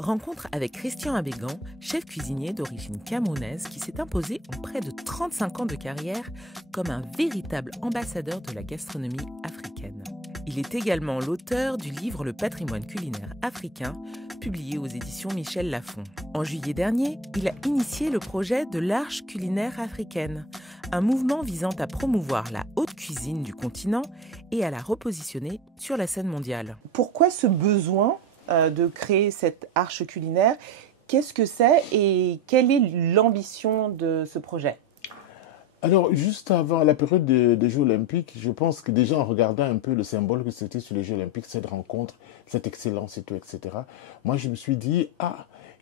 Rencontre avec Christian Abégan, chef cuisinier d'origine camerounaise qui s'est imposé en près de 35 ans de carrière comme un véritable ambassadeur de la gastronomie africaine. Il est également l'auteur du livre Le patrimoine culinaire africain, publié aux éditions Michel Lafon. En juillet dernier, il a initié le projet de l'Arche culinaire africaine, un mouvement visant à promouvoir la haute cuisine du continent et à la repositionner sur la scène mondiale. Pourquoi ce besoin de créer cette arche culinaire? Qu'est-ce que c'est et quelle est l'ambition de ce projet? Alors, juste avant la période des Jeux Olympiques, je pense que déjà en regardant un peu le symbole que c'était sur les Jeux Olympiques, cette rencontre, cette excellence et tout, etc., moi je me suis dit,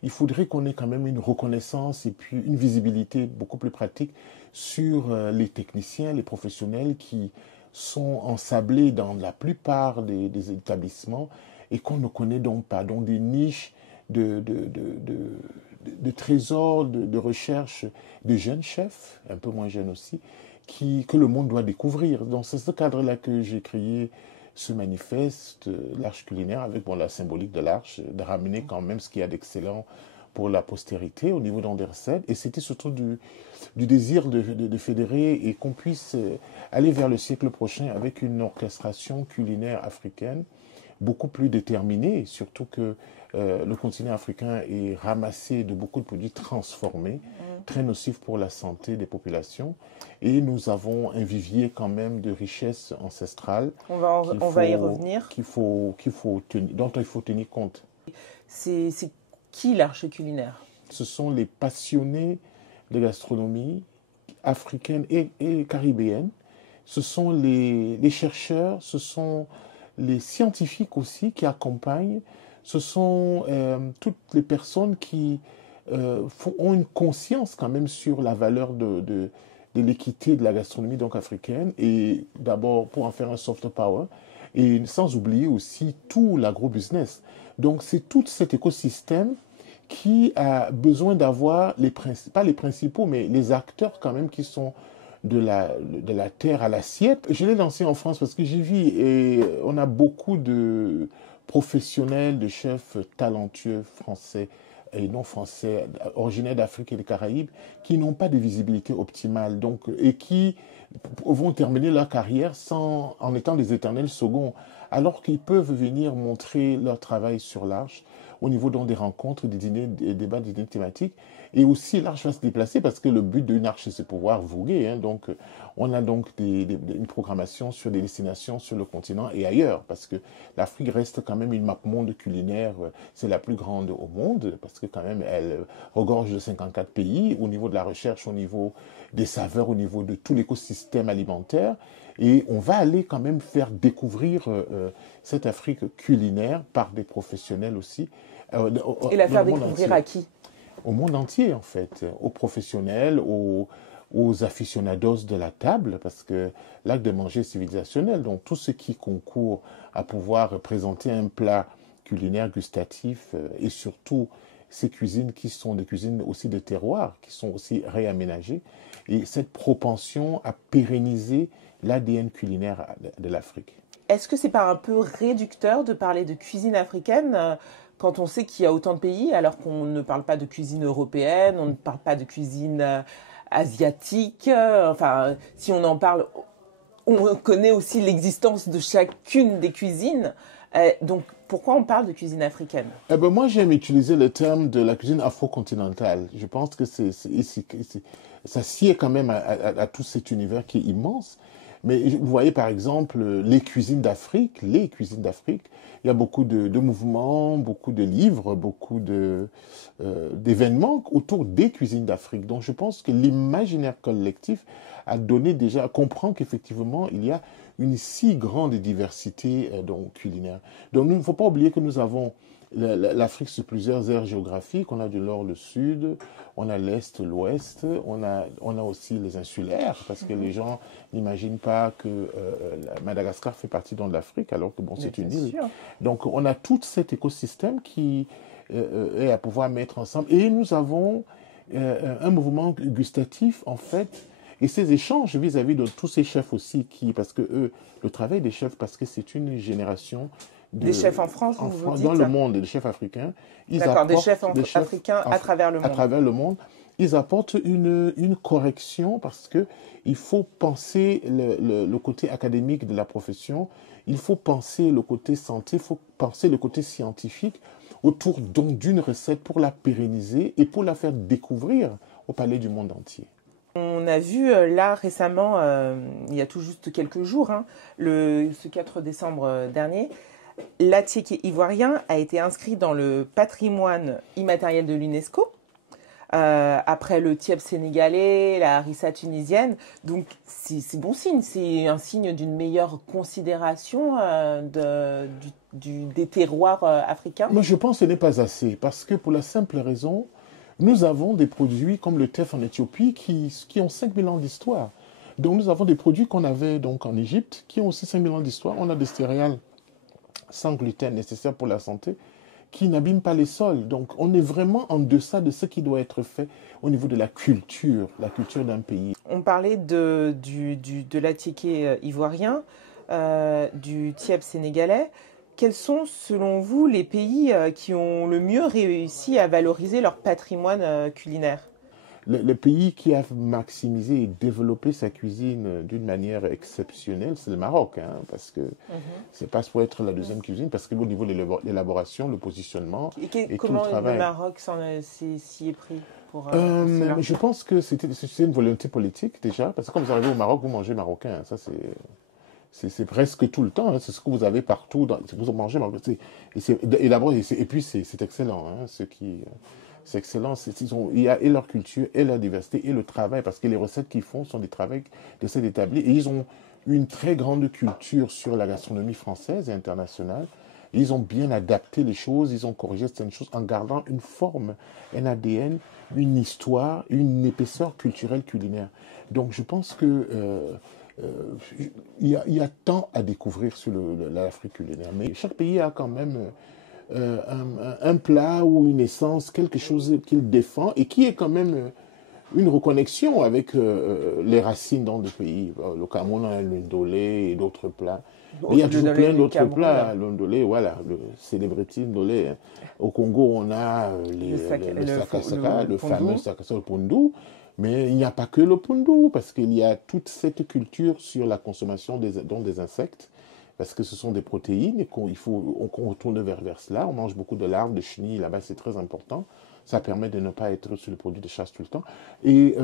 il faudrait qu'on ait quand même une reconnaissance et puis une visibilité beaucoup plus pratique sur les techniciens, les professionnels qui sont ensablés dans la plupart des établissements et qu'on ne connaît donc pas, donc des niches de trésors de recherche de jeunes chefs, un peu moins jeunes aussi, que le monde doit découvrir. Donc c'est ce cadre-là que j'ai créé ce manifeste, l'Arche culinaire, avec la symbolique de l'arche, de ramener quand même ce qu'il y a d'excellent pour la postérité au niveau des recettes. Et c'était surtout du désir de fédérer et qu'on puisse aller vers le siècle prochain avec une orchestration culinaire africaine beaucoup plus déterminée, surtout que le continent africain est ramassé de beaucoup de produits transformés, très nocifs pour la santé des populations. Et nous avons un vivier quand même de richesses ancestrales. On va y revenir. Dont il faut tenir compte. C'est qui l'Arche culinaire? Ce sont les passionnés de gastronomie africaine et caribéenne. Ce sont les chercheurs, ce sont les scientifiques aussi qui accompagnent. Ce sont toutes les personnes qui ont une conscience quand même sur la valeur de l'équité de la gastronomie donc africaine, et d'abord pour en faire un soft power, et sans oublier aussi tout l'agro-business. Donc c'est tout cet écosystème qui a besoin d'avoir pas les principaux, mais les acteurs quand même qui sont de la terre à l'assiette. Je l'ai lancé en France parce que j'y vis et on a beaucoup de professionnels, de chefs talentueux français et non français, originaires d'Afrique et des Caraïbes, qui n'ont pas de visibilité optimale et qui vont terminer leur carrière en étant des éternels seconds, alors qu'ils peuvent venir montrer leur travail sur l'Arche au niveau des rencontres, des dîners, des débats, des dîners thématiques. Et aussi, l'Arche va se déplacer parce que le but d'une arche, c'est pouvoir voguer. Donc, on a donc une programmation sur des destinations sur le continent et ailleurs, parce que l'Afrique reste quand même une map monde culinaire. C'est la plus grande au monde, parce que quand même, elle regorge de 54 pays au niveau de la recherche, au niveau des saveurs, au niveau de tout l'écosystème alimentaire. Et on va aller quand même faire découvrir cette Afrique culinaire par des professionnels aussi. Et la faire découvrir à qui? Au monde entier, en fait, aux professionnels, aux aficionados de la table, parce que l'acte de manger est civilisationnel. Donc, tout ce qui concourt à pouvoir présenter un plat culinaire gustatif et surtout ces cuisines qui sont des cuisines aussi de terroir, qui sont aussi réaménagées, et cette propension à pérenniser l'ADN culinaire de l'Afrique. Est-ce que c'est pas un peu réducteur de parler de cuisine africaine quand on sait qu'il y a autant de pays, alors qu'on ne parle pas de cuisine européenne, on ne parle pas de cuisine asiatique? Enfin, si on en parle, on connaît aussi l'existence de chacune des cuisines. Donc, pourquoi on parle de cuisine africaine? Moi, j'aime utiliser le terme de la cuisine afro-continentale. Je pense que ça sied quand même à tout cet univers qui est immense. Mais vous voyez, par exemple, les cuisines d'Afrique, il y a beaucoup de mouvements, beaucoup de livres, beaucoup d'événements autour des cuisines d'Afrique. Donc, je pense que l'imaginaire collectif comprend qu'effectivement, il y a une si grande diversité culinaire. Donc, il ne faut pas oublier que nous avons l'Afrique sur plusieurs aires géographiques. On a du nord, le sud, on a l'est, l'ouest, on a aussi les insulaires, parce que les gens n'imaginent pas que Madagascar fait partie de l'Afrique, alors que c'est une île. Donc on a tout cet écosystème qui est à pouvoir mettre ensemble. Et nous avons un mouvement gustatif, en fait, et ces échanges vis-à-vis de tous ces chefs aussi, parce que le travail des chefs, parce que c'est une génération Des chefs en France, vous dites? Dans le monde, des chefs africains. D'accord, des chefs africains à travers le monde. À travers le monde. Ils apportent une correction parce qu'il faut penser le côté académique de la profession, il faut penser le côté santé, il faut penser le côté scientifique autour donc d'une recette pour la pérenniser et pour la faire découvrir au palais du monde entier. On a vu là récemment, il y a tout juste quelques jours, hein, ce 4 décembre dernier, l'attiéké ivoirien a été inscrit dans le patrimoine immatériel de l'UNESCO, après le tieb sénégalais, la harissa tunisienne. Donc c'est bon signe, c'est un signe d'une meilleure considération des terroirs africains. Moi je pense que ce n'est pas assez, parce que pour la simple raison, nous avons des produits comme le teff en Éthiopie qui ont 5000 ans d'histoire. Donc nous avons des produits qu'on avait donc en Égypte qui ont aussi 5000 ans d'histoire. On a des céréales sans gluten nécessaires pour la santé qui n'abîment pas les sols. Donc on est vraiment en deçà de ce qui doit être fait au niveau de la culture d'un pays. On parlait de l'attiéké ivoirien, du tieb sénégalais. Quels sont, selon vous, les pays qui ont le mieux réussi à valoriser leur patrimoine culinaire? Le pays qui a maximisé et développé sa cuisine d'une manière exceptionnelle, c'est le Maroc, hein, parce que c'est pas pour être la deuxième cuisine, parce qu'au niveau de l'élaboration, le positionnement et comment tout le travail. Le Maroc s'y est pris pour je pense que c'est une volonté politique déjà, parce que quand vous arrivez au Maroc, vous mangez marocain, ça c'est presque tout le temps, hein, c'est ce que vous avez partout, vous mangez marocain, et puis c'est excellent, hein, c'est excellent, il y a et leur culture, et leur diversité, et le travail, parce que les recettes qu'ils font sont des recettes établies, et ils ont une très grande culture sur la gastronomie française et internationale. Ils ont bien adapté les choses, ils ont corrigé certaines choses en gardant une forme, un ADN, une histoire, une épaisseur culturelle culinaire. Donc je pense que il y a tant à découvrir sur l'Afrique culinaire, mais chaque pays a quand même un plat ou une essence, quelque chose qu'il défend et qui est quand même une reconnexion avec les racines dans le pays. Le Cameroun a le ndolé et d'autres plats. Mais il y a toujours plein d'autres plats. Le ndolé, voilà, le celebrity ndolé. Au Congo, on a le sakasaka, le fameux sakasaka, le pundu. Mais il n'y a pas que le pundu, parce qu'il y a toute cette culture sur la consommation des insectes, parce que ce sont des protéines et qu'on retourne vers cela. On mange beaucoup de larves, de chenilles, là-bas c'est très important. Ça permet de ne pas être sur le produit de chasse tout le temps. Et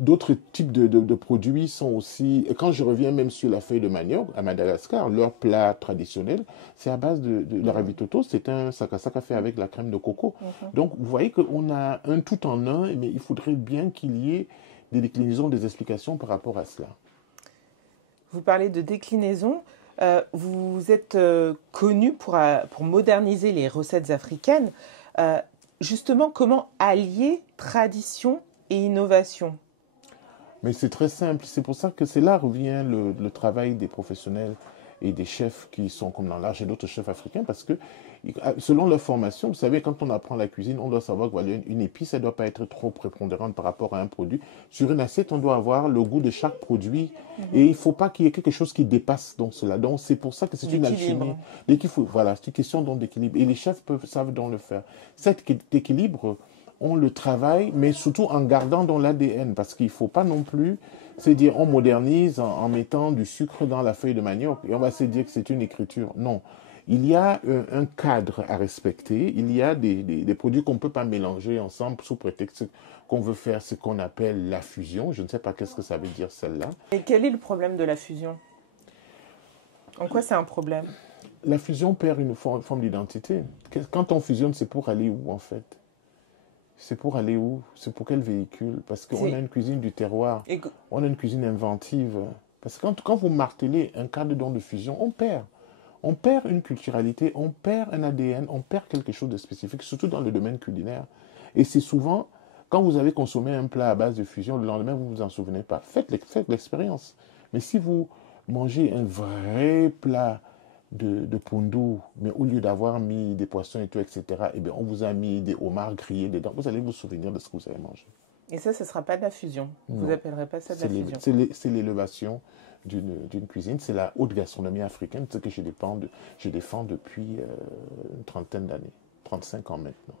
d'autres types de produits sont aussi... Et quand je reviens même sur la feuille de manioc, à Madagascar, leur plat traditionnel, c'est à base de la ravitoto, c'est un sakasaka fait avec la crème de coco. Donc vous voyez qu'on a un tout en un, mais il faudrait bien qu'il y ait des déclinaisons, des explications par rapport à cela. Vous parlez de déclinaison. Vous êtes connu pour moderniser les recettes africaines. Justement, comment allier tradition et innovation? Mais c'est très simple. C'est pour ça que là revient le travail des professionnels et des chefs qui sont comme dans l'art et d'autres chefs africains, parce que selon leur formation, vous savez, quand on apprend la cuisine, on doit savoir qu'une épice, elle ne doit pas être trop prépondérante par rapport à un produit. Sur une assiette, on doit avoir le goût de chaque produit et il ne faut pas qu'il y ait quelque chose qui dépasse donc cela. Donc c'est pour ça que c'est une alchimie. Voilà, c'est une question d'équilibre. Et les chefs savent donc le faire. Cet équilibre, on le travaille, mais surtout en gardant dans l'ADN, parce qu'il ne faut pas non plus se dire on modernise en mettant du sucre dans la feuille de manioc et on va se dire que c'est une écriture. Non. Il y a un cadre à respecter, il y a des produits qu'on ne peut pas mélanger ensemble sous prétexte qu'on veut faire ce qu'on appelle la fusion. Je ne sais pas qu'est-ce que ça veut dire celle-là. Et quel est le problème de la fusion? En quoi c'est un problème? La fusion perd une forme d'identité. Quand on fusionne, c'est pour aller où en fait? C'est pour aller où? C'est pour quel véhicule? Parce qu'on a une cuisine du terroir, on a une cuisine inventive. Parce que quand vous martelez un cadre de fusion, on perd. On perd une culturalité, on perd un ADN, on perd quelque chose de spécifique, surtout dans le domaine culinaire. Et c'est souvent, quand vous avez consommé un plat à base de fusion, le lendemain, vous ne vous en souvenez pas. Faites l'expérience. Mais si vous mangez un vrai plat de pundu, mais au lieu d'avoir mis des poissons et tout, etc., eh bien, on vous a mis des homards grillés dedans, vous allez vous souvenir de ce que vous avez mangé. Et ça ne sera pas de la fusion. Vous n'appellerez pas ça de la fusion. C'est l'élévation d'une cuisine, c'est la haute gastronomie africaine, ce que je défends depuis une trentaine d'années, 35 ans maintenant.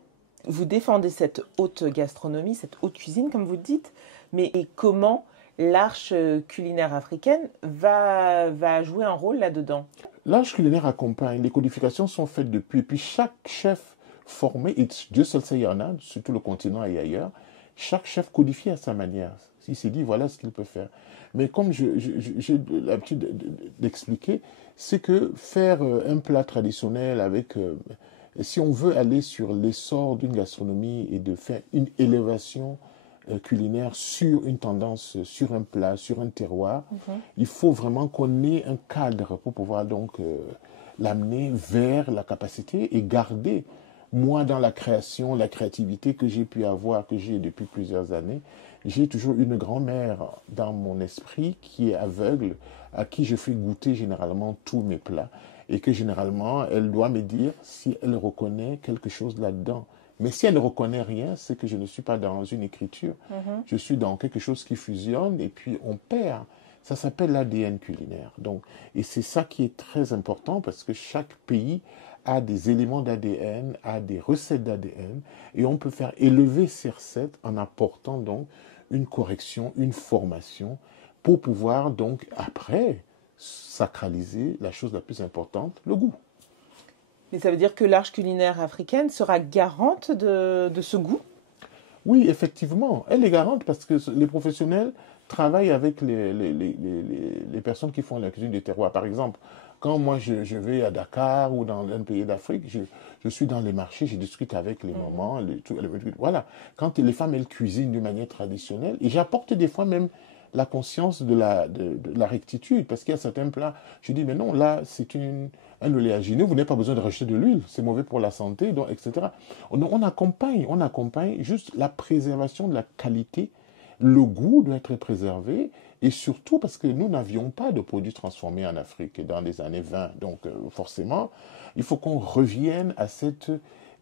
Vous défendez cette haute gastronomie, cette haute cuisine, comme vous dites, mais et comment l'arche culinaire africaine va jouer un rôle là-dedans? L'arche culinaire accompagne, les codifications sont faites depuis, et puis chaque chef formé, et Dieu seul sait, il y en a, sur tout le continent et ailleurs, chaque chef codifie à sa manière. Il s'est dit, voilà ce qu'il peut faire. Mais comme j'ai l'habitude d'expliquer, c'est que faire un plat traditionnel avec... si on veut aller sur l'essor d'une gastronomie et de faire une élévation culinaire sur une tendance, sur un plat, sur un terroir, il faut vraiment qu'on ait un cadre pour pouvoir donc l'amener vers la capacité et garder, moi dans la création, la créativité que j'ai pu avoir, que j'ai depuis plusieurs années. J'ai toujours une grand-mère dans mon esprit qui est aveugle, à qui je fais goûter généralement tous mes plats. Et que généralement, elle doit me dire si elle reconnaît quelque chose là-dedans. Mais si elle ne reconnaît rien, c'est que je ne suis pas dans une écriture. Je suis dans quelque chose qui fusionne et puis on perd. Ça s'appelle l'ADN culinaire. Donc, et c'est ça qui est très important parce que chaque pays a des éléments d'ADN, a des recettes d'ADN et on peut faire élever ces recettes en apportant donc une correction, une formation pour pouvoir donc après sacraliser la chose la plus importante, le goût. Mais ça veut dire que l'arche culinaire africaine sera garante de ce goût? Oui, effectivement, elle est garante parce que les professionnels travaillent avec les personnes qui font la cuisine du terroir. Par exemple, quand moi je vais à Dakar ou dans un pays d'Afrique, je suis dans les marchés, je discute avec les mamans, voilà. Quand les femmes, elles cuisinent d'une manière traditionnelle, et j'apporte des fois même la conscience de la rectitude, parce qu'il y a certains plats, je dis, mais non, là, c'est un oléagineux, vous n'avez pas besoin de rajouter de l'huile, c'est mauvais pour la santé, donc, etc. On accompagne juste la préservation de la qualité, le goût doit être préservé, et surtout parce que nous n'avions pas de produits transformés en Afrique dans les années 20, donc forcément, il faut qu'on revienne à cet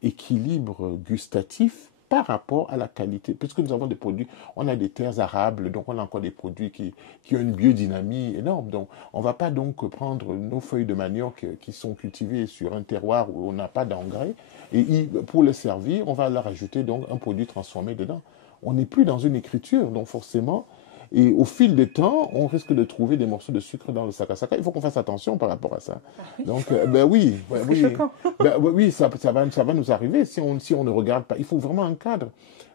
équilibre gustatif par rapport à la qualité, puisque nous avons des produits, on a des terres arables, donc on a encore des produits qui ont une biodynamie énorme. Donc on ne va pas donc prendre nos feuilles de manioc qui sont cultivées sur un terroir où on n'a pas d'engrais, et pour les servir, on va leur ajouter donc un produit transformé dedans. On n'est plus dans une écriture, donc forcément, et au fil des temps, on risque de trouver des morceaux de sucre dans le sakasaka. Il faut qu'on fasse attention par rapport à ça. Ah oui. Donc, oui, c'est choquant. Oui, ça va nous arriver si on ne regarde pas. Il faut vraiment un cadre.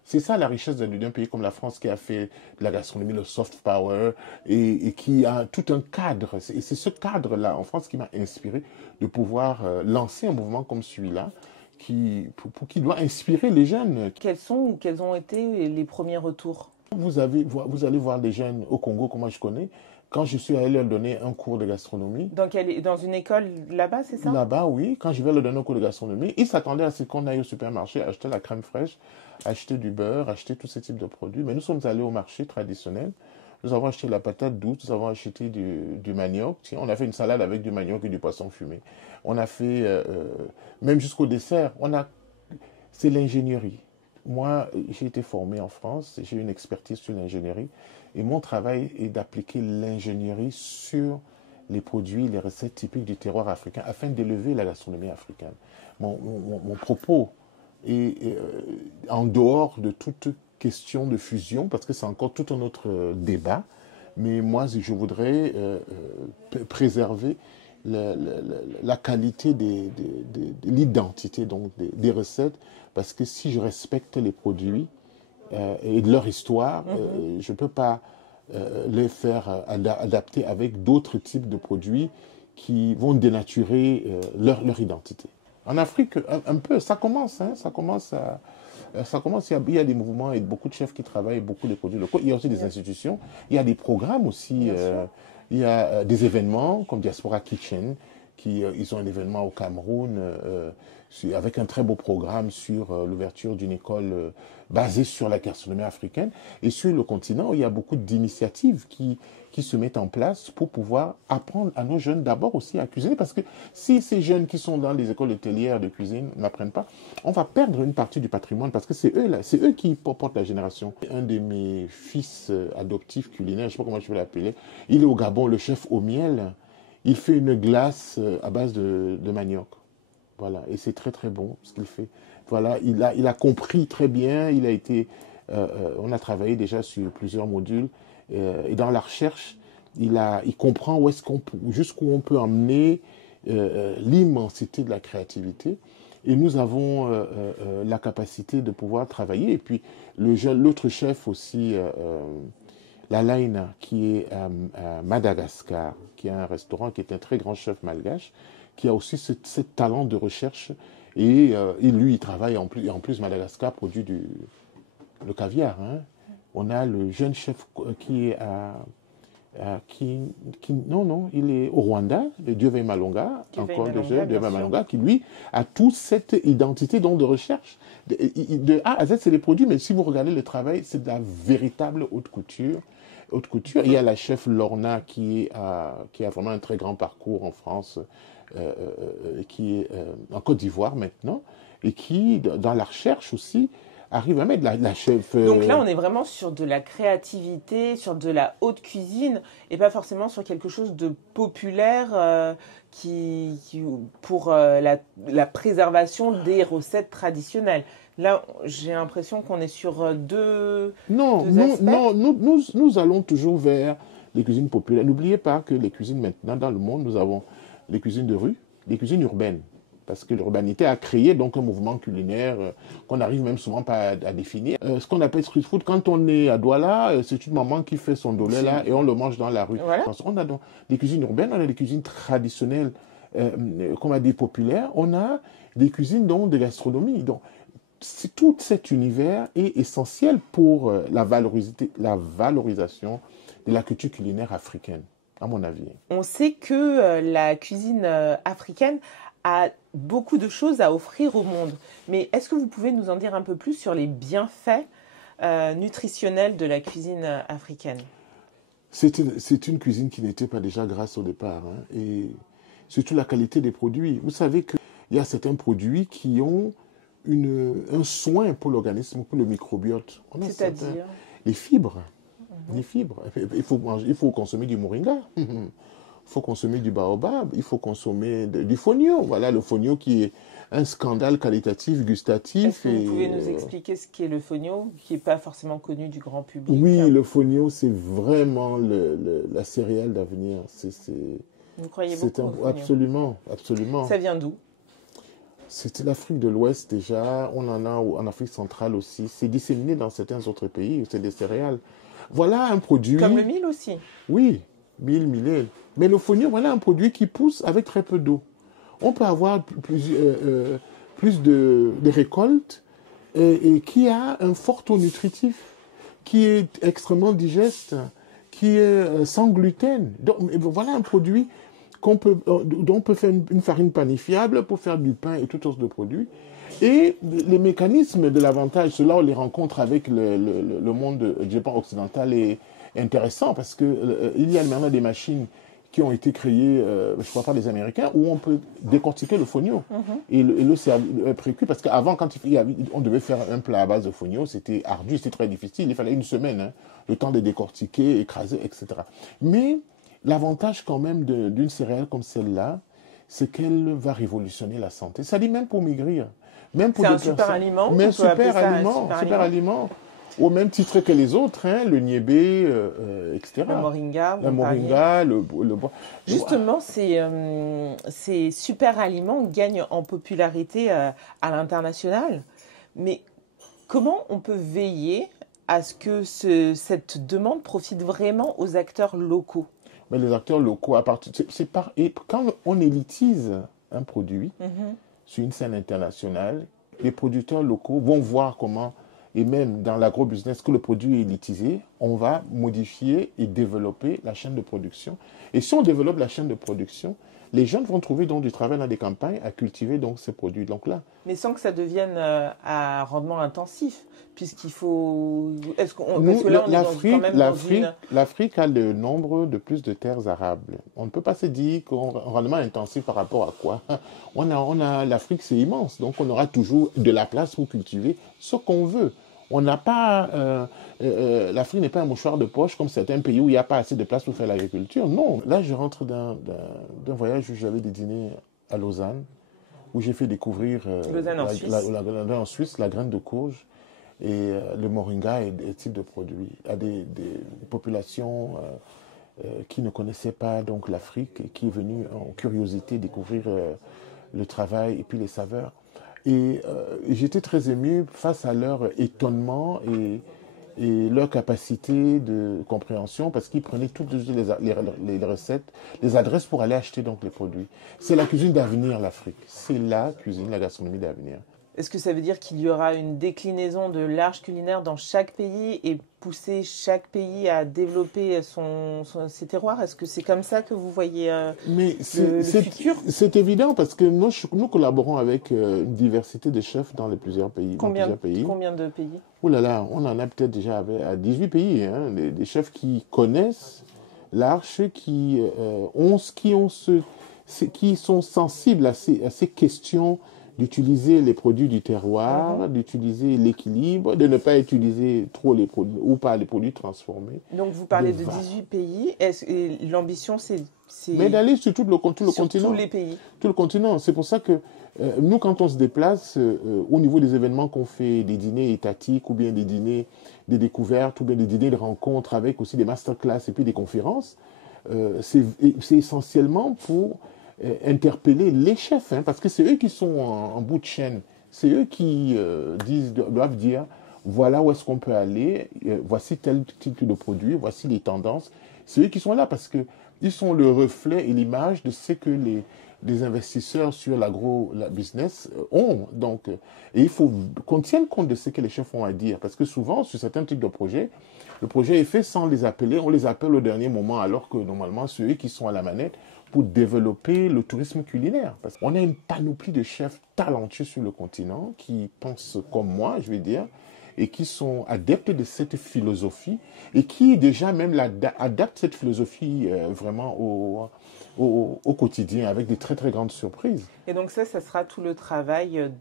C'est ça la richesse d'un pays comme la France qui a fait de la gastronomie le soft power et qui a tout un cadre. Et c'est ce cadre-là en France qui m'a inspiré de pouvoir lancer un mouvement comme celui-là qui doit inspirer les jeunes. Quels ont été les premiers retours? Vous allez voir des jeunes au Congo, que moi je connais, quand je suis allé leur donner un cours de gastronomie. Dans une école là-bas, c'est ça? Là-bas, oui. Quand je vais leur donner un cours de gastronomie, ils s'attendaient à ce qu'on aille au supermarché, acheter la crème fraîche, acheter du beurre, acheter tous ces types de produits. Mais nous sommes allés au marché traditionnel. Nous avons acheté la patate douce, nous avons acheté du manioc. On a fait une salade avec du manioc et du poisson fumé. On a fait, même jusqu'au dessert, c'est l'ingénierie. Moi, j'ai été formé en France, j'ai une expertise sur l'ingénierie et mon travail est d'appliquer l'ingénierie sur les produits, les recettes typiques du terroir africain afin d'élever la gastronomie africaine. Mon propos est en dehors de toute question de fusion parce que c'est encore tout un autre débat, mais moi, je voudrais préserver la qualité de l'identité donc des recettes, parce que si je respecte les produits et leur histoire, je ne peux pas les faire adapter avec d'autres types de produits qui vont dénaturer leur identité. En Afrique, un peu, ça commence, il y a des mouvements et beaucoup de chefs qui travaillent beaucoup les produits locaux. Il y a aussi des institutions, il y a des programmes aussi, il y a des événements comme Diaspora Kitchen, ils ont un événement au Cameroun avec un très beau programme sur l'ouverture d'une école basée sur la gastronomie africaine. Et sur le continent, il y a beaucoup d'initiatives qui se mettent en place pour pouvoir apprendre à nos jeunes d'abord aussi à cuisiner. Parce que si ces jeunes qui sont dans les écoles hôtelières de cuisine n'apprennent pas, on va perdre une partie du patrimoine parce que c'est eux qui portent la génération. Un de mes fils adoptifs culinaires, je ne sais pas comment je vais l'appeler, il est au Gabon, le chef au miel. Il fait une glace à base de manioc. Voilà, et c'est très très bon ce qu'il fait. Voilà, il a compris très bien, on a travaillé déjà sur plusieurs modules, et dans la recherche, il comprend jusqu'où on peut emmener l'immensité de la créativité, et nous avons la capacité de pouvoir travailler. Et puis l'autre chef aussi, Lalaina, qui est à Madagascar, qui a un restaurant, qui est un très grand chef malgache, qui a aussi ce talent de recherche. Et lui, il travaille en plus. Et en plus, Madagascar produit le caviar. Hein. On a le jeune chef qui est il est au Rwanda, le Dieuve Malonga, Malonga, qui lui a toute cette identité donc de recherche. De A à Z, c'est les produits, mais si vous regardez le travail, c'est de la véritable haute couture. Il y a la chef Lorna qui a vraiment un très grand parcours en France, qui est en Côte d'Ivoire maintenant, et qui, dans la recherche aussi, arrive à mettre la chef... Donc là, on est vraiment sur de la créativité, sur de la haute cuisine, et pas forcément sur quelque chose de populaire pour la préservation des recettes traditionnelles. Là, j'ai l'impression qu'on est sur deux aspects. Non, nous allons toujours vers les cuisines populaires. N'oubliez pas que les cuisines maintenant, dans le monde, nous avons les cuisines de rue, les cuisines urbaines. Parce que l'urbanité a créé donc un mouvement culinaire qu'on n'arrive même souvent pas à définir. Ce qu'on appelle street food, quand on est à Douala, c'est une maman qui fait son dolé là et on le mange dans la rue. Voilà. On a donc des cuisines urbaines, on a des cuisines traditionnelles, qu'on va dire populaires, on a des cuisines donc de gastronomie. Donc, tout cet univers est essentiel pour la valorisation de la culture culinaire africaine, à mon avis. On sait que la cuisine africaine a beaucoup de choses à offrir au monde. Mais est-ce que vous pouvez nous en dire un peu plus sur les bienfaits nutritionnels de la cuisine africaine ? C'est une cuisine qui n'était pas déjà grasse au départ. Hein, et surtout la qualité des produits. Vous savez qu'il y a certains produits qui ont un soin pour l'organisme, pour le microbiote. C'est-à-dire les fibres. Les fibres. Il faut consommer du moringa. Il faut consommer du baobab, il faut consommer du fonio. Voilà, le fonio qui est un scandale qualitatif, gustatif. Est-ce que vous pouvez nous expliquer ce qu'est le fonio, qui n'est pas forcément connu du grand public ? Oui, le fonio, c'est vraiment la céréale d'avenir. Vous croyez beaucoup au fonio ? Absolument. Ça vient d'où ? C'était l'Afrique de l'Ouest déjà, on en a en Afrique centrale aussi. C'est disséminé dans certains autres pays, c'est des céréales. Voilà un produit... Comme le mil aussi ? Oui, millet. Mais le fonio, voilà un produit qui pousse avec très peu d'eau. On peut avoir plus de récoltes et qui a un fort taux nutritif, qui est extrêmement digeste, qui est sans gluten. Donc, voilà un produit dont on peut faire une farine panifiable pour faire du pain et toutes sortes de produits. Et les mécanismes de l'avantage, ceux-là, on les rencontre avec le monde du Japon occidental est intéressant parce qu'il y a maintenant des machines qui ont été créées, je ne crois pas des Américains, où on peut décortiquer le fonio et le servir précuit. Parce qu'avant, quand on devait faire un plat à base de fonio, c'était ardu, c'était très difficile. Il fallait une semaine, le temps de décortiquer, écraser, etc. Mais l'avantage quand même d'une céréale comme celle-là, c'est qu'elle va révolutionner la santé. Ça dit même pour maigrir. C'est un super aliment. Mais super aliment. Au même titre que les autres, le niébé, etc. Le moringa, le bois. Justement, ces super aliments gagnent en popularité à l'international. Mais comment on peut veiller à ce que cette demande profite vraiment aux acteurs locaux ? Mais les acteurs locaux, quand on élitise un produit sur une scène internationale, les producteurs locaux vont voir comment, et même dans l'agrobusiness, que le produit est élitisé, on va modifier et développer la chaîne de production. Et si on développe la chaîne de production, les jeunes vont trouver donc du travail dans des campagnes à cultiver donc ces produits. Donc là, mais sans que ça devienne à rendement intensif, puisqu'il faut. Est-ce qu'on nous, parce que là, on est quand même dans une. l'Afrique a le nombre de plus de terres arables. On ne peut pas se dire qu'on a un rendement intensif par rapport à quoi. L'Afrique, c'est immense. Donc, on aura toujours de la place pour cultiver ce qu'on veut. On n'a pas. L'Afrique n'est pas un mouchoir de poche comme certains pays où il n'y a pas assez de place pour faire l'agriculture. Non. Là, je rentre d'un voyage où j'avais des dîners à Lausanne, où j'ai fait découvrir Lausanne en Suisse. en Suisse, la graine de courge et le moringa et des types de produits à des populations qui ne connaissaient pas donc l'Afrique et qui est venue en curiosité découvrir le travail et puis les saveurs. Et j'étais très ému face à leur étonnement et leur capacité de compréhension parce qu'ils prenaient toutes les recettes, les adresses pour aller acheter donc les produits. C'est la cuisine d'avenir, l'Afrique. C'est la cuisine, la gastronomie d'avenir. Est-ce que ça veut dire qu'il y aura une déclinaison de l'art culinaire dans chaque pays et pousser chaque pays à développer ses terroirs? Est-ce que c'est comme ça que vous voyez Mais le futur? C'est évident parce que nous collaborons avec une diversité de chefs dans plusieurs pays. Combien de pays? Oh là là, on en a peut-être déjà à 18 pays. Hein, des chefs qui connaissent l'arche, qui sont sensibles à ces questions d'utiliser les produits du terroir, d'utiliser l'équilibre, de ne pas utiliser trop les produits ou pas les produits transformés. Donc vous parlez de 18 pays. Et l'ambition, c'est mais d'aller sur tout le continent. Tous les pays. Tout le continent. C'est pour ça que nous, quand on se déplace, au niveau des événements qu'on fait, des dîners étatiques ou bien des dîners de découverte ou bien des dîners de rencontres avec aussi des masterclass et puis des conférences, c'est essentiellement pour interpeller les chefs, hein, parce que c'est eux qui sont en bout de chaîne. C'est eux qui doivent dire, voilà où est-ce qu'on peut aller, voici tel type de produit, voici les tendances. C'est eux qui sont là parce qu'ils sont le reflet et l'image de ce que les investisseurs sur l'agro-business ont. Donc, et il faut qu'on tienne compte de ce que les chefs ont à dire, parce que souvent, sur certains types de projets, le projet est fait sans les appeler, on les appelle au dernier moment, alors que normalement, c'est eux qui sont à la manette pour développer le tourisme culinaire. Parce qu'on a une panoplie de chefs talentueux sur le continent qui pensent comme moi, je vais dire, et qui sont adeptes de cette philosophie et qui déjà même adaptent cette philosophie vraiment au quotidien avec des très très grandes surprises. Et donc ça sera tout le travail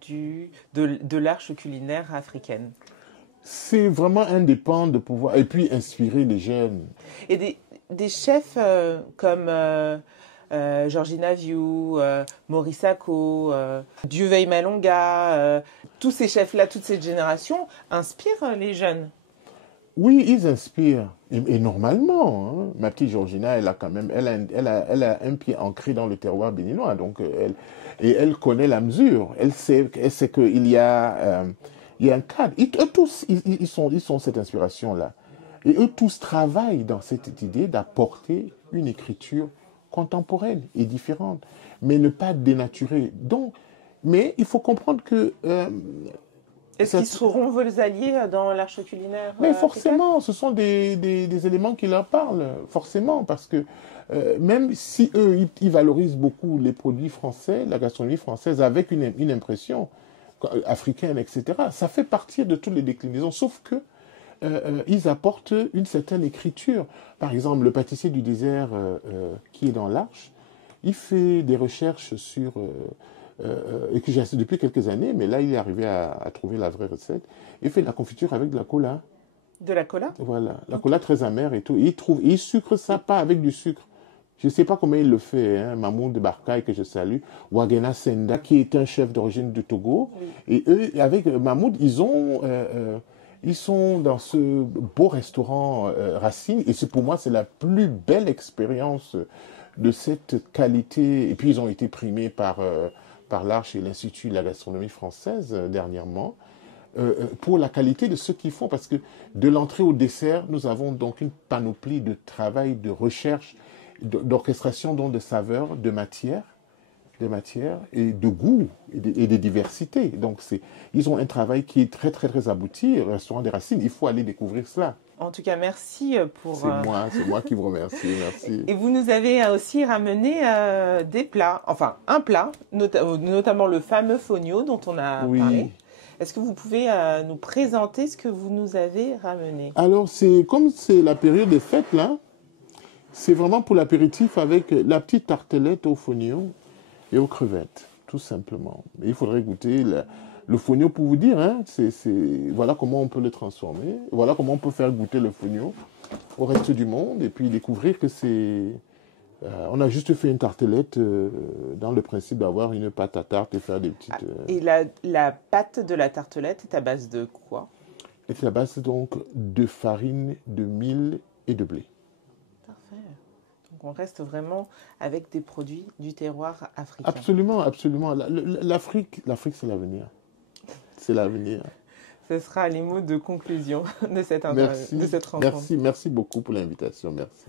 de l'arche culinaire africaine. C'est vraiment indépendant de pouvoir, et puis inspirer les jeunes. Et des chefs comme Georgina Viu, Maurice Ako, Dieuveuille Malonga, tous ces chefs-là, toute cette génération inspirent les jeunes. Oui, ils inspirent. Et normalement, hein, ma petite Georgina, elle a un pied ancré dans le terroir béninois. Donc, elle connaît la mesure. Elle sait qu'il y a un cadre. Eux tous, ils sont cette inspiration-là. Et eux tous travaillent dans cette idée d'apporter une écriture contemporaine et différente, mais ne pas dénaturer. Donc, mais il faut comprendre que... Est-ce qu'ils seront vos alliés dans l'arche culinaire? Mais forcément, ce sont des éléments qui leur parlent, forcément, parce que même si eux, ils valorisent beaucoup les produits français, la gastronomie française, avec une impression africaine, etc., ça fait partie de toutes les déclinaisons, sauf que ils apportent une certaine écriture. Par exemple, le pâtissier du désert qui est dans l'Arche, il fait des recherches sur... et que j'ai assez depuis quelques années, mais là, il est arrivé à trouver la vraie recette. Il fait de la confiture avec de la cola. De la cola? Voilà, la cola très amère et tout. Et il sucre ça pas avec du sucre. Je ne sais pas comment il le fait, hein. Mamoud Barkaï, que je salue, Wagena Senda, qui est un chef d'origine du Togo. Oui. Et eux, avec Mamoud, ils sont dans ce beau restaurant Racine. Et pour moi, c'est la plus belle expérience de cette qualité. Et puis, ils ont été primés par l'Arche et l'Institut de la gastronomie française dernièrement. Pour la qualité de ce qu'ils font. Parce que de l'entrée au dessert, nous avons donc une panoplie de travail, de recherche, d'orchestration donc de saveurs, de matières et de goût et de diversité. Donc ils ont un travail qui est très très très abouti. Le restaurant des Racines, il faut aller découvrir cela. En tout cas, merci pour... C'est moi qui vous remercie, merci. Et vous nous avez aussi ramené des plats, enfin un plat, notamment le fameux fonio dont on a parlé. Est-ce que vous pouvez nous présenter ce que vous nous avez ramené? Alors, comme c'est la période des fêtes, là, c'est vraiment pour l'apéritif avec la petite tartelette au fonio et aux crevettes, tout simplement. Et il faudrait goûter le fonio pour vous dire, hein, voilà comment on peut le transformer, voilà comment on peut faire goûter le fonio au reste du monde et puis découvrir que on a juste fait une tartelette dans le principe d'avoir une pâte à tarte et faire des petites... Et la pâte de la tartelette est à base de quoi? C'est à base donc de farine, de mil et de blé. Parfait. Donc on reste vraiment avec des produits du terroir africain. Absolument, absolument. L'Afrique, c'est l'avenir. C'est l'avenir. Ce sera les mots de conclusion de cette rencontre. Merci beaucoup pour l'invitation. Merci.